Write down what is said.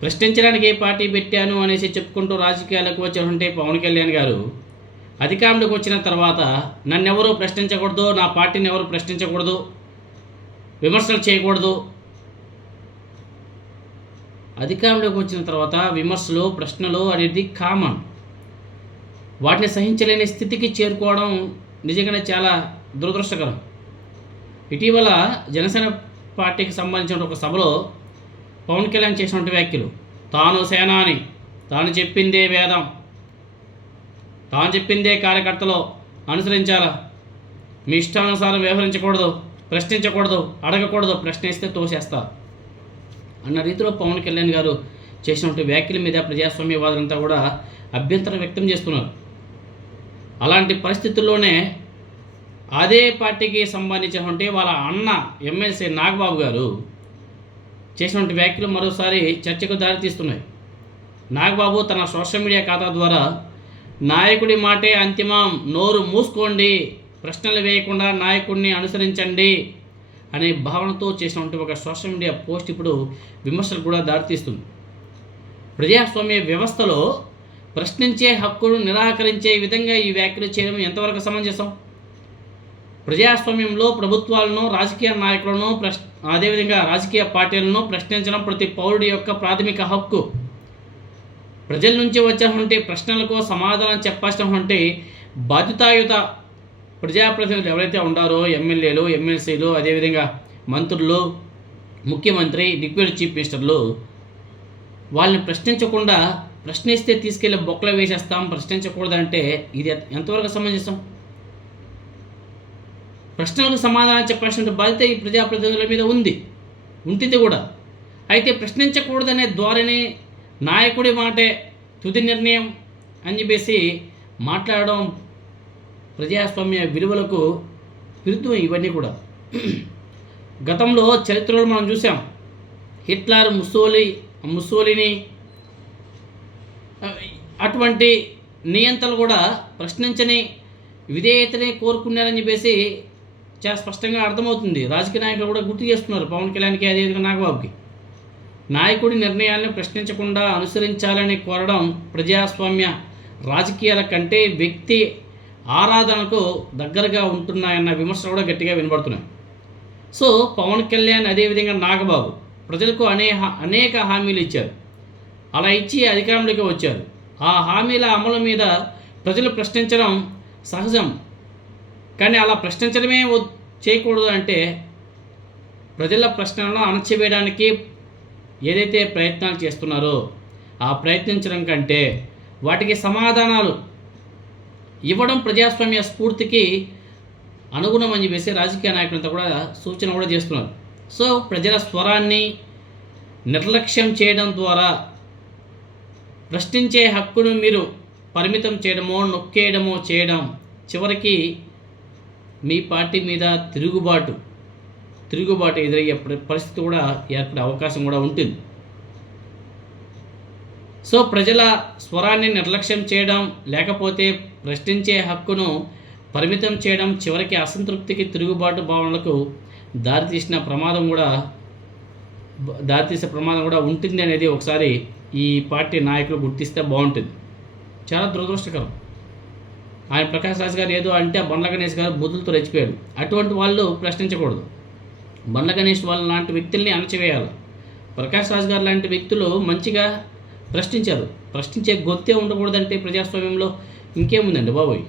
ప్రశ్నించడానికి ఏ పార్టీ పెట్టాను అనేసి చెప్పుకుంటూ రాజకీయాలకు వచ్చినటువంటి పవన్ కళ్యాణ్ గారు అధికారంలోకి వచ్చిన తర్వాత నన్నెవరూ ప్రశ్నించకూడదు, నా పార్టీని ఎవరు ప్రశ్నించకూడదు, విమర్శలు చేయకూడదు. అధికారంలోకి వచ్చిన తర్వాత విమర్శలు, ప్రశ్నలు అనేది కామన్. వాటిని సహించలేని స్థితికి చేరుకోవడం నిజంగానే చాలా దురదృష్టకరం. ఇటీవల జనసేన పార్టీకి సంబంధించిన ఒక సభలో పవన్ కళ్యాణ్ చేసినటువంటి వ్యాఖ్యలు, తాను సేనాని, తాను చెప్పిందే వేదం, తాను చెప్పిందే కార్యకర్తలు అనుసరించాలా, మీ ఇష్టానుసారం వ్యవహరించకూడదు, ప్రశ్నించకూడదు, అడగకూడదు, ప్రశ్నిస్తే తోసేస్తా అన్న రీతిలో పవన్ కళ్యాణ్ గారు చేసినటువంటి వ్యాఖ్యల మీద ప్రజాస్వామ్యవాదులంతా కూడా అభ్యంతరం వ్యక్తం చేస్తున్నారు. అలాంటి పరిస్థితుల్లోనే అదే పార్టీకి సంబంధించినటువంటి వాళ్ళ అన్న ఎమ్మెల్సీ నాగబాబు గారు చేసినటువంటి వ్యాఖ్యలు మరోసారి చర్చకు దారితీస్తున్నాయి. నాగబాబు తన సోషల్ మీడియా ఖాతా ద్వారా నాయకుడి మాటే అంతిమం, నోరు మూసుకోండి, ప్రశ్నలు వేయకుండా నాయకుడిని అనుసరించండి అనే భావనతో చేసినటువంటి ఒక సోషల్ మీడియా పోస్ట్ ఇప్పుడు విమర్శలు కూడా దారితీస్తుంది. ప్రజాస్వామ్య వ్యవస్థలో ప్రశ్నించే హక్కును నిరాకరించే విధంగా ఈ వ్యాఖ్యలు చేయడం ఎంతవరకు సమంజసం? ప్రజాస్వామ్యంలో ప్రభుత్వాలను, రాజకీయ నాయకులను అదేవిధంగా రాజకీయ పార్టీలను ప్రశ్నించడం ప్రతి పౌరుడి యొక్క ప్రాథమిక హక్కు. ప్రజల నుంచి వచ్చేటువంటి ప్రశ్నలకు సమాధానం చెప్పాల్సినటువంటి బాధ్యతాయుత ప్రజాప్రతినిధులు ఎవరైతే ఉండారో, ఎమ్మెల్యేలు, ఎమ్మెల్సీలు, అదేవిధంగా మంత్రులు, ముఖ్యమంత్రి, డిప్యూటీ చీఫ్ మినిస్టర్లు, వాళ్ళని ప్రశ్నించకుండా ప్రశ్నిస్తే తీసుకెళ్ళి బొక్కలు వేసేస్తాం, ప్రశ్నించకూడదంటే ఇది ఎంతవరకు సమంజసం? ప్రశ్నలకు సమాధానం చెప్పాల్సిన బాధ్యత ఈ ప్రజాప్రతినిధుల మీద ఉంటుంది కూడా. అయితే ప్రశ్నించకూడదనే ద్వారానే నాయకుడి మాటే తుది నిర్ణయం అని చెప్పేసి మాట్లాడడం ప్రజాస్వామ్య విలువలకు విరుద్ధం ఇవన్నీ కూడా. గతంలో చరిత్రలో మనం చూసాం, హిట్లర్, ముస్సోలిని అటువంటి నియంతలు కూడా ప్రశ్నించని విధేయతనే కోరుకున్నారని చెప్పేసి చాలా స్పష్టంగా అర్థమవుతుంది. రాజకీయ నాయకులు కూడా గుర్తు చేస్తున్నారు పవన్ కళ్యాణ్కి, అదేవిధంగా నాగబాబుకి. నాయకుడి నిర్ణయాలను ప్రశ్నించకుండా అనుసరించాలని కోరడం ప్రజాస్వామ్య రాజకీయాల కంటే వ్యక్తి ఆరాధనకు దగ్గరగా ఉంటున్నాయన్న విమర్శలు కూడా గట్టిగా వినబడుతున్నాయి. సో పవన్ కళ్యాణ్ అదేవిధంగా నాగబాబు ప్రజలకు అనేక హామీలు ఇచ్చారు. అలా ఇచ్చి అధికారంలోకి వచ్చారు. ఆ హామీల అమలు మీద ప్రజలు ప్రశ్నించడం సహజం. కానీ అలా ప్రశ్నించడమే చేయకూడదు అంటే ప్రజల ప్రశ్నలను అణచివేయడానికి ఏదైతే ప్రయత్నాలు చేస్తున్నారో ఆ ప్రయత్నించడం కంటే వాటికి సమాధానాలు ఇవ్వడం ప్రజాస్వామ్య స్ఫూర్తికి అనుగుణమని చెప్పేసి రాజకీయ నాయకులంతా కూడా సూచన కూడా చేస్తున్నారు. సో ప్రజల స్వరాన్ని నిర్లక్ష్యం చేయడం ద్వారా ప్రశ్నించే హక్కును మీరు పరిమితం చేయడమో, నొక్కేయడమో చేయడం చివరికి మీ పార్టీ మీద తిరుగుబాటు ఎదురయ్యే పరిస్థితి కూడా ఏర్పడే అవకాశం కూడా ఉంటుంది. సో ప్రజల స్వరాన్ని నిర్లక్ష్యం చేయడం, లేకపోతే ప్రశ్నించే హక్కును పరిమితం చేయడం చివరికి అసంతృప్తికి, తిరుగుబాటు భావనలకు దారితీసే ప్రమాదం కూడా ఉంటుంది అనేది ఒకసారి ఈ పార్టీ నాయకులు గుర్తిస్తే బాగుంటుంది. చాలా దురదృష్టకరం. ఆయన ప్రకాష్ రాజ్ గారు ఏదో అంటే బండ్ల గణేష్ గారు బూతులతో రెచ్చిపోయాడు. అటువంటి వాళ్ళు ప్రశ్నించకూడదు. బండ్ల గణేష్ వాళ్ళ లాంటి వ్యక్తుల్ని అణచివేయాలి. ప్రకాష్ రాజ్ గారు లాంటి వ్యక్తులు మంచిగా ప్రశ్నించారు. ప్రశ్నించే గొంతే ఉండకూడదంటే ప్రజాస్వామ్యంలో ఇంకేముందండి బాబోయ్.